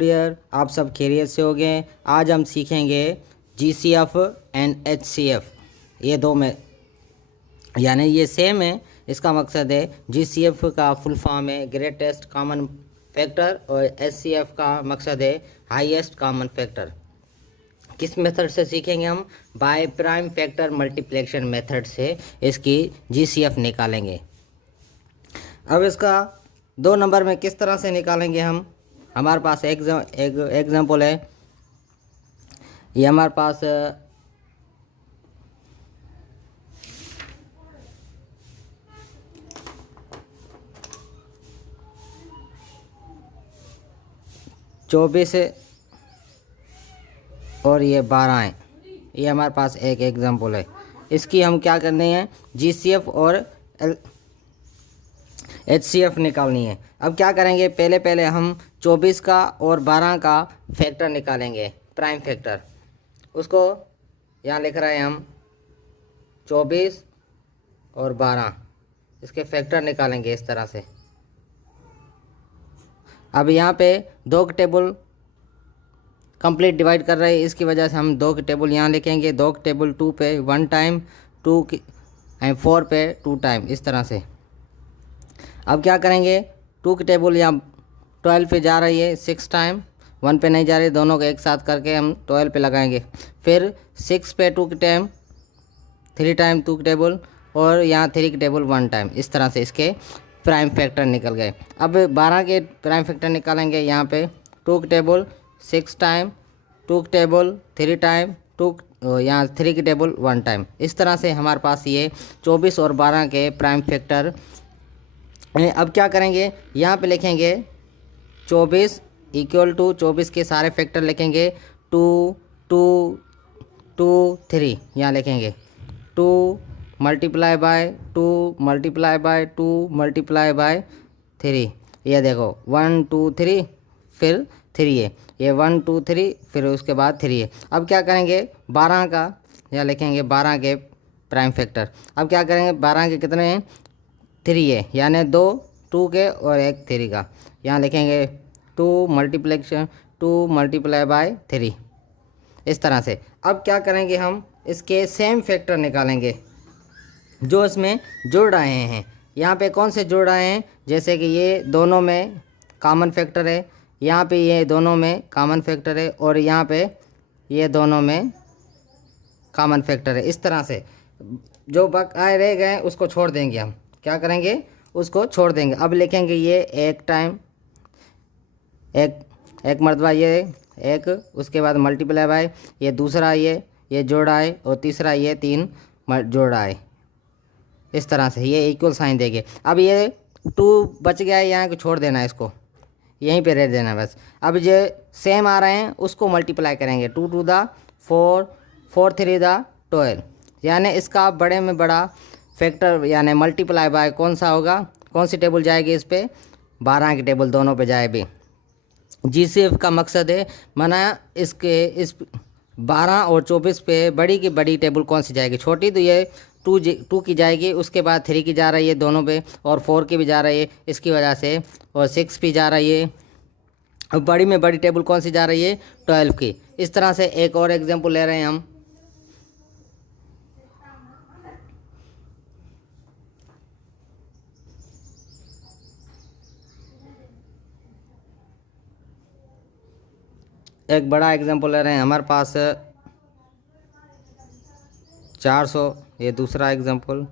Dear, आप सब खैरियत से हो गए। आज हम सीखेंगे GCF एंड HCF, ये दो में यानी ये सेम है। इसका मकसद है GCF का फुल फॉर्म है ग्रेटेस्ट कॉमन फैक्टर और HCF का मकसद है हाईएस्ट कॉमन फैक्टर। किस मेथड से सीखेंगे हम? By prime factor multiplication method से इसकी GCF निकालेंगे। अब इसका 2 नंबर में किस तरह से निकालेंगे हम? हमारे पास एक एग्जाम्पल है। ये हमारे पास चौबीस और ये 12 है। ये हमारे पास एक एग्जाम्पल है। इसकी हम क्या करनी है? GCF और HCF निकालनी है। अब क्या करेंगे? पहले हम 24 का और 12 का फैक्टर निकालेंगे, प्राइम फैक्टर। उसको यहाँ लिख रहे हैं हम 24 और 12, इसके फैक्टर निकालेंगे इस तरह से। अब यहाँ पे 2 के टेबल कंप्लीट डिवाइड कर रहे हैं, इसकी वजह से हम 2 के टेबल यहाँ लिखेंगे। 2 के टेबल 2 पे 1 टाइम, 2 एंड 4 पे 2 टाइम, इस तरह से। अब क्या करेंगे? 2 की टेबल यहाँ 12 पे जा रही है 6 टाइम, 1 पे नहीं जा रही, दोनों को एक साथ करके हम 12 पे लगाएंगे। फिर 6 पे 2 की टाइम 3 टाइम 2 की टेबल, और यहाँ 3 की टेबल 1 टाइम। इस तरह से इसके प्राइम फैक्टर निकल गए। अब 12 के प्राइम फैक्टर निकालेंगे। यहाँ पे 2 की टेबल 6 टाइम, 2 की टेबल 3 टाइम, 2 यहाँ 3 की टेबल 1 टाइम। इस तरह से हमारे पास ये 24 और 12 के प्राइम फैक्टर। अब क्या करेंगे? यहाँ पे लिखेंगे 24 इक्वल टू 24 के सारे फैक्टर लिखेंगे। 2 2 2 3 यहाँ लिखेंगे 2 multiply by 2 multiply by 2 multiply by 3। ये देखो 1 2 3 फिर 3 है, ये 1 2 3 फिर उसके बाद 3 है। अब क्या करेंगे? 12 का यहाँ लिखेंगे 12 के प्राइम फैक्टर। अब क्या करेंगे? 12 के कितने हैं? 3 है, यानी 2 2 के और एक 3 का। यहाँ लिखेंगे 2 मल्टीप्लिकेशन 2 मल्टीप्लाई बाय 3, इस तरह से। अब क्या करेंगे? हम इसके सेम फैक्टर निकालेंगे जो इसमें जुड़ रहे हैं। यहाँ पे कौन से जुड़ रहे हैं? जैसे कि ये दोनों में कॉमन फैक्टर है, यहाँ पे ये दोनों में कॉमन फैक्टर है, और यहाँ पे ये दोनों में कॉमन फैक्टर है। इस तरह से जो बकाए रह गए उसको छोड़ देंगे। हम क्या करेंगे? उसको छोड़ देंगे। अब लिखेंगे ये एक टाइम एक मरतबा ये एक, उसके बाद मल्टीप्लाई बाय ये दूसरा ये जोड़ा है, और तीसरा ये 3 जोड़ा है। इस तरह से ये इक्वल साइन देंगे। अब ये 2 बच गया है, यहाँ को छोड़ देना है, इसको यहीं पे रह देना बस। अब जो सेम आ रहे हैं उसको मल्टीप्लाई करेंगे। 2 2 दा 4 4 3 दा 12, यानी इसका बड़े में बड़ा फैक्टर यानी मल्टीप्लाई बाय कौन सा होगा? कौन सी टेबल जाएगी इस पर? 12 की टेबल दोनों पे जाएगी। GCF का मकसद है माना इसके इस 12 और 24 पे बड़ी की बड़ी टेबल कौन सी जाएगी? छोटी तो ये 2 की जाएगी, उसके बाद 3 की जा रही है दोनों पे, और 4 की भी जा रही है इसकी वजह से, और 6 भी जा रही है। अब बड़ी में बड़ी टेबल कौन सी जा रही है? 12 की। इस तरह से एक और एग्जांपल ले रहे हैं हम। एक बड़ा एग्जांपल ले रहे हैं हमारे पास 400। ये दूसरा एग्जांपल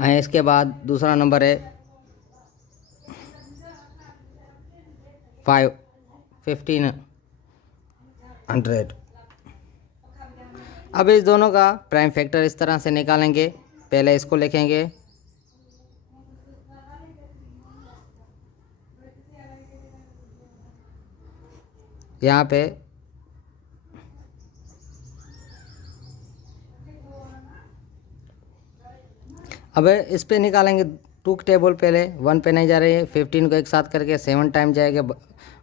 है। इसके बाद दूसरा नंबर है 1500। अब इस दोनों का प्राइम फैक्टर इस तरह से निकालेंगे। पहले इसको लिखेंगे यहाँ पे अब इस पे निकालेंगे 2 की टेबल। पहले 1 पे नहीं जा रही है, 15 को एक साथ करके 7 टाइम जाएगा।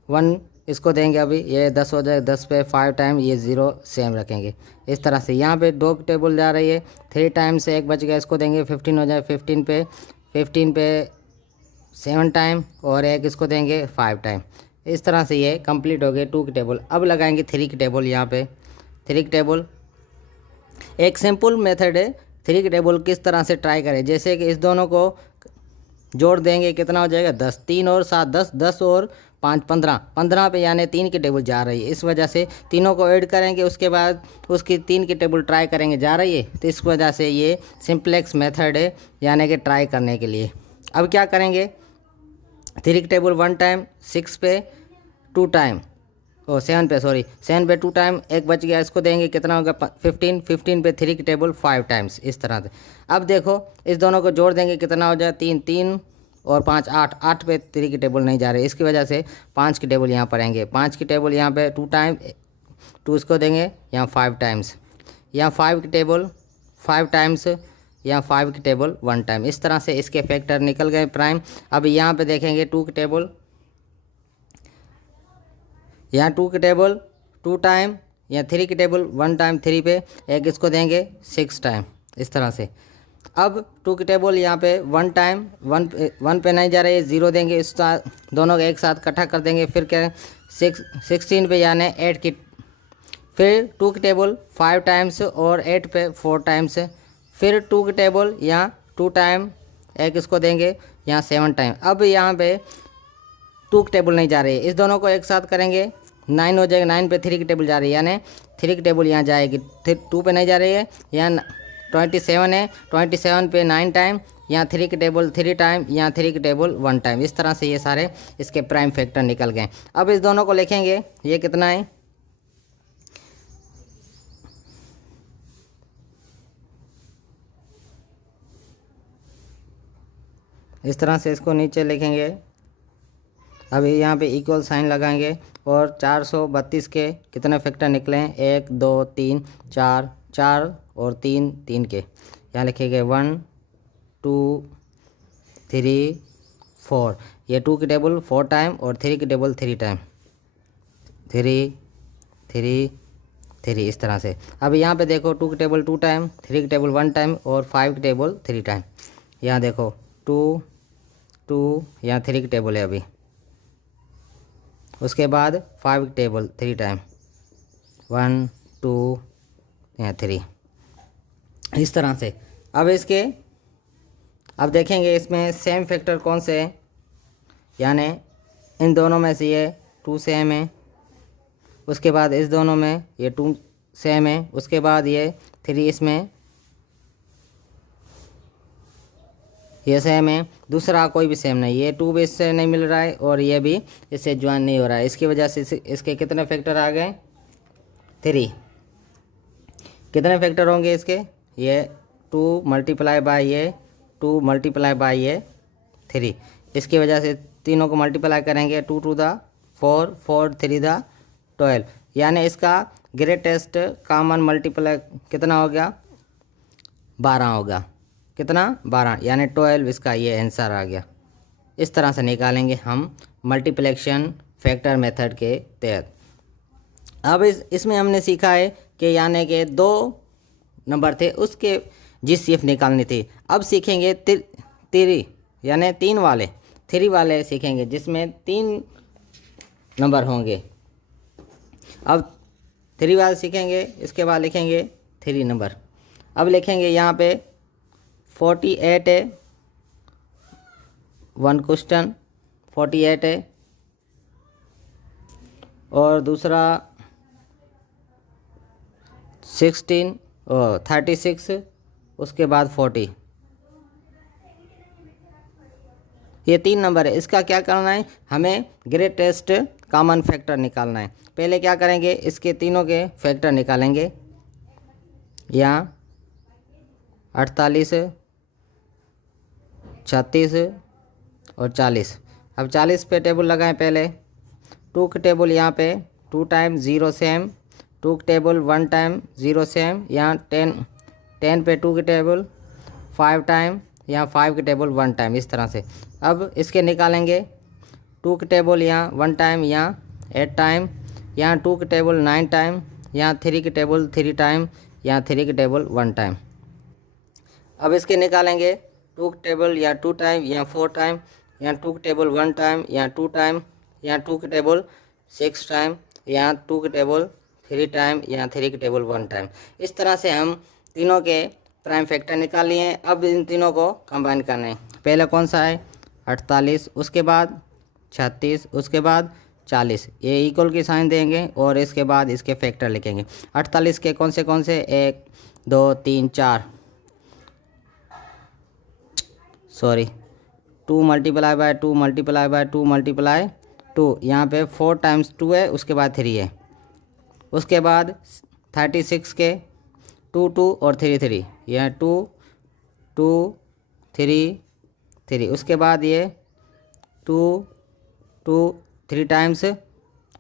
1 इसको देंगे, अभी ये 10 हो जाए, 10 पे 5 टाइम ये 0 सेम रखेंगे। इस तरह से यहाँ पे 2 की टेबल जा रही है, 3 टाइम से एक बच गया, इसको देंगे 15 हो जाए। 15 पे 7 टाइम और एक इसको देंगे 5 टाइम। इस तरह से ये कंप्लीट हो गए 2 की टेबल। अब लगाएंगे 3 की टेबल। यहाँ पे 3 की टेबल एक सिंपल मेथड है। 3 की टेबल किस तरह से ट्राई करें, जैसे कि इस दोनों को जोड़ देंगे, कितना हो जाएगा 10, 3 और 7 10, 10 और 5 15, 15 पे यानी 3 की टेबल जा रही है। इस वजह से तीनों को ऐड करेंगे, उसके बाद उसकी 3 की टेबल ट्राई करेंगे, जा रही है। तो इस वजह से ये सिंपलेक्स मेथड है, यानी कि ट्राई करने के लिए। अब क्या करेंगे, 3 की टेबल 1 टाइम, 6 पे 2 टाइम, ओ 7 पे, सॉरी 7 पे 2 टाइम, एक बच गया, इसको देंगे, कितना होगा 15, 15 पे 3 की टेबल 5 टाइम्स, इस तरह से। अब देखो इस दोनों को जोड़ देंगे, कितना हो जाए 3, 3 और 5 8, 8 पे 3 की टेबल नहीं जा रही, इसकी वजह से 5 की टेबल यहाँ पर आएंगे। 5 की टेबल यहाँ पे 2 टाइम, 2 इसको देंगे, यहाँ 5 टाइम्स, यहाँ 5 की टेबल 5 टाइम्स, यहाँ 5 की टेबल 1 टाइम। इस तरह से इसके फैक्टर निकल गए प्राइम। अब यहाँ पे देखेंगे 2 की टेबल, यहाँ 2 की टेबल 2 टाइम, यहाँ 3 की टेबल 1 टाइम, 3 पे एक इसको देंगे 6 टाइम, इस तरह से। अब 2 की टेबल यहाँ पे 1 टाइम, 1 पे नहीं जा रही है, 0 देंगे, इस दोनों को एक साथ इकट्ठा कर देंगे। फिर क्या 16 पे यानी 8 की, फिर 2 की टेबल 5 टाइम्स और 8 पे 4 टाइम्स। फिर 2 की टेबल यहाँ 2 टाइम, एक इसको देंगे, यहाँ 7 टाइम। अब यहाँ पे 2 की टेबल नहीं जा रही है, इस दोनों को एक साथ करेंगे, 9 हो जाएगा। 9 पे 3 की टेबल जा रही है, यानी 3 की टेबल यहाँ जाएगी, 2 पे नहीं जा रही है। यहाँ 27 है, 27 पे 9 टाइम, यहाँ 3 की टेबल 3 टाइम, यहाँ 3 की टेबल 1 टाइम। इस तरह से ये सारे इसके प्राइम फैक्टर निकल गए। अब इस दोनों को लिखेंगे, ये कितना है, इस तरह से इसको नीचे लिखेंगे। अब यहाँ पे इक्वल साइन लगाएंगे और 432 के कितने फैक्टर निकले हैं, 1 2 3 4, 4 और 3 3 के, यहाँ लिखेंगे 1 2 3 4। ये 2 की टेबल 4 टाइम और 3 की टेबल 3 टाइम, 3 3 3, इस तरह से। अब यहाँ पे देखो 2 की टेबल 2 टाइम, 3 की टेबल 1 टाइम और 5 की टेबल 3 टाइम। यहाँ देखो 2 2, यहाँ 3 की टेबल है अभी, उसके बाद 5 की टेबल 3 टाइम, 1 2 यहाँ 3, इस तरह से। अब इसके अब देखेंगे इसमें सेम फैक्टर कौन से हैं, यानी इन दोनों में से ये 2 सेम है, उसके बाद इस दोनों में ये 2 सेम है, उसके बाद ये 3 इसमें ये सेम है, दूसरा कोई भी सेम नहीं, ये 2 भी इससे नहीं मिल रहा है और ये भी इससे ज्वाइन नहीं हो रहा है। इसकी वजह से इसके कितने फैक्टर आ गए, 3। कितने फैक्टर होंगे इसके, ये 2 मल्टीप्लाई बाय ये 2 मल्टीप्लाई बाय ये 3। इसकी वजह से तीनों को मल्टीप्लाई करेंगे, 2 टू द 4, 4 3 द 12, यानी इसका ग्रेटेस्ट कॉमन मल्टीप्लाई कितना हो गया, 12 होगा। कितना, 12, यानी 12 इसका ये आंसर आ गया। इस तरह से निकालेंगे हम मल्टीप्लिकेशन फैक्टर मेथड के तहत। अब इसमें हमने सीखा है कि यानी कि 2 नंबर थे, उसके जीसीएफ निकालनी थी। अब सीखेंगे तीरी, यानी 3 वाले 3 वाले सीखेंगे, जिसमें 3 नंबर होंगे। अब 3 वाले सीखेंगे, इसके बाद लिखेंगे 3 नंबर। अब लिखेंगे यहाँ पे 48 है, 1 क्वेश्चन 48 है, और दूसरा 16 और 36, उसके बाद 40। ये 3 नंबर है। इसका क्या करना है, हमें ग्रेटेस्ट कॉमन फैक्टर निकालना है। पहले क्या करेंगे, इसके तीनों के फैक्टर निकालेंगे। यहाँ 48 36 और 40। अब 40 पे टेबल लगाएं पहले। 2 की टेबल यहाँ पे 2 टाइम 0 सेम, 2 की टेबल 1 टाइम 0 सेम, यहाँ 10 पे 2 की टेबल 5 टाइम, यहाँ 5 की टेबल 1 टाइम, इस तरह से। अब इसके निकालेंगे 2 की टेबल यहाँ 1 टाइम, यहाँ 8 टाइम, यहाँ 2 की टेबल 9 टाइम, यहाँ 3 की टेबल 3 टाइम, यहाँ 3 की टेबल 1 टाइम। अब इसके निकालेंगे 2 की टेबल या 2 टाइम, यहाँ 4 टाइम, यहाँ 2 के टेबल 1 टाइम, यहाँ 2 टाइम, यहाँ 2 के टेबल 6 टाइम, यहाँ 2 के टेबल 3 टाइम, यहाँ 3 के टेबल 1 टाइम। इस तरह से हम तीनों के प्राइम फैक्टर निकाल लिए हैं। अब इन तीनों को कंबाइन करना है। पहला कौन सा है 48, उसके बाद 36, उसके बाद 40। ये इक्वल की साइन देंगे और इसके बाद इसके फैक्टर लिखेंगे। 48 के कौन से 1 2 3 4 sorry 2 multiply by 2 multiply by 2 multiply 2, यहाँ पे 4 टाइम्स 2 है, उसके बाद 3 है। उसके बाद 36 के 2 2 और 3 3, यह 2 2 3 3, उसके बाद ये 2 2 3 टाइम्स,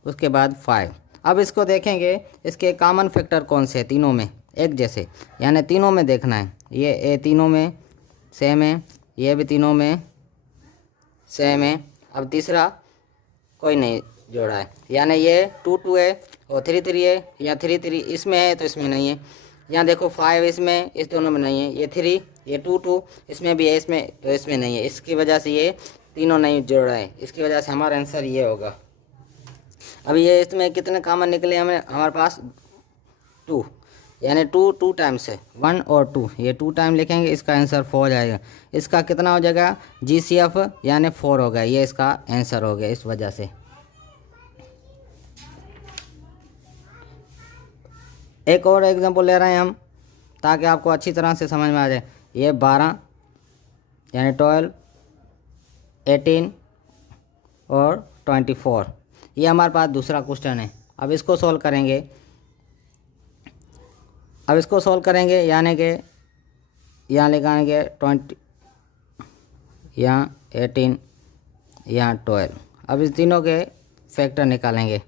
उसके बाद 5। अब इसको देखेंगे इसके कॉमन फैक्टर कौन से हैं तीनों में एक जैसे, यानी तीनों में देखना है। ये तीनों में सेम है, ये भी तीनों में सेम है। अब तीसरा कोई नहीं जोड़ा है, यानी ये 2 2 है और 3 3 है, या 3 3 इसमें है तो इसमें नहीं है। यहाँ देखो 5 इसमें, इस दोनों में नहीं है। ये 3 ये 2 2 इसमें भी है, इसमें तो इसमें नहीं है। इसकी वजह से ये तीनों नहीं जोड़ा है, इसकी वजह से हमारा आंसर ये होगा। अभी ये इसमें कितने कॉमन निकले हमें, हमारे पास 2, यानी 2 2 टाइम्स है, 1 और 2, ये 2 टाइम लिखेंगे, इसका आंसर 4 हो जाएगा। इसका कितना हो जाएगा GCF, यानी 4 हो गया, ये इसका आंसर हो गया इस वजह से। एक और एग्जांपल ले रहे हैं हम ताकि आपको अच्छी तरह से समझ में आ जाए। ये 12 यानी 12, 18 और 24, ये हमारे पास दूसरा क्वेश्चन है। अब इसको सॉल्व करेंगे, यानी कि यहाँ लिखाएंगे 20, यहाँ 18, यहाँ 12। अब इस तीनों के फैक्टर निकालेंगे।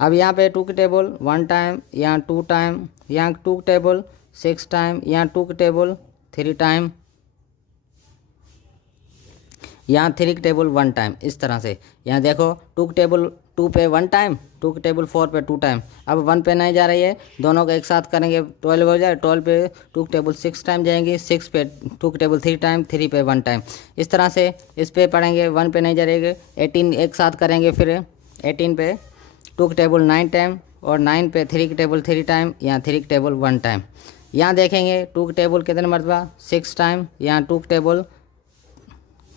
अब यहाँ पे 2 के टेबल 1 टाइम, यहाँ 2 टाइम, यहाँ 2 के टेबल 6 टाइम, यहाँ 2 के टेबल 3 टाइम, यहाँ 3 के टेबल 1 टाइम। इस तरह से यहाँ देखो 2 के टेबल 2 पे 1 टाइम, 2 के टेबल 4 पे 2 टाइम। अब 1 पे नहीं जा रही है, दोनों को एक साथ करेंगे 12 हो जाए। 12 पे 2 के टेबल 6 टाइम जाएंगे, 6 पे 2 के टेबल 3 टाइम, 3 पे 1 टाइम। इस तरह से इस पे पढ़ेंगे, 1 पे नहीं जा रही है। 18 एक साथ करेंगे, फिर 18 पे 2 के टेबल 9 टाइम और 9 पे 3 के टेबल 3 टाइम, यहाँ 3 के टेबल 1 टाइम। यहाँ देखेंगे 2 के टेबल कितने मरतबा 6 टाइम, यहाँ 2 के टेबल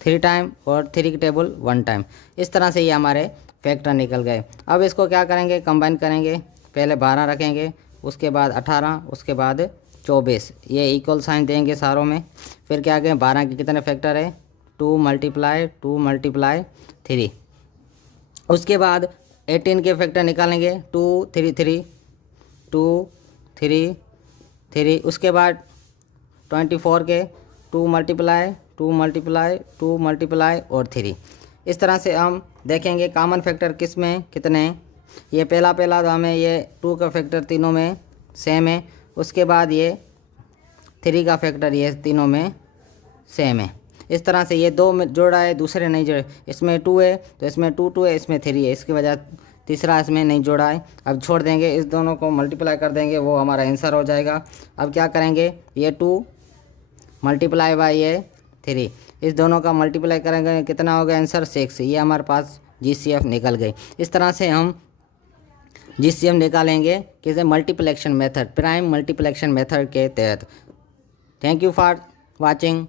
3 टाइम और 3 के टेबल 1 टाइम। इस तरह से ये हमारे फैक्टर निकल गए। अब इसको क्या करेंगे, कंबाइन करेंगे। पहले 12 रखेंगे, उसके बाद 18, उसके बाद 24, ये इक्वल साइन देंगे सारों में। फिर क्या करें, 12 के कितने फैक्टर है 2 मल्टीप्लाई 2 मल्टीप्लाई 3। उसके बाद 18 के फैक्टर निकालेंगे 2 3 3 2 3 3। उसके बाद 24 के 2 मल्टीप्लाई 2 मल्टीप्लाई 2 मल्टीप्लाई और 3। इस तरह से हम देखेंगे कॉमन फैक्टर किस में कितने हैं। ये पहला तो हमें ये 2 का फैक्टर तीनों में सेम है। उसके बाद ये 3 का फैक्टर ये तीनों में सेम है। इस तरह से ये 2 में जोड़ा है, दूसरे नहीं जोड़े। इसमें 2 है तो इसमें 2 2 है, इसमें 3 है, इसकी वजह तीसरा इसमें नहीं जोड़ा है। अब छोड़ देंगे, इस दोनों को मल्टीप्लाई कर देंगे, वो हमारा आंसर हो जाएगा। अब क्या करेंगे, ये 2 मल्टीप्लाई बाय ये 3, इस दोनों का मल्टीप्लाई करेंगे, कितना हो गया आंसर 6। ये हमारे पास GCF निकल गई। इस तरह से हम GCF निकालेंगे किसे, मल्टीप्लेक्शन मेथड, प्राइम मल्टीप्लेक्शन मेथड के तहत। Thank you for watching.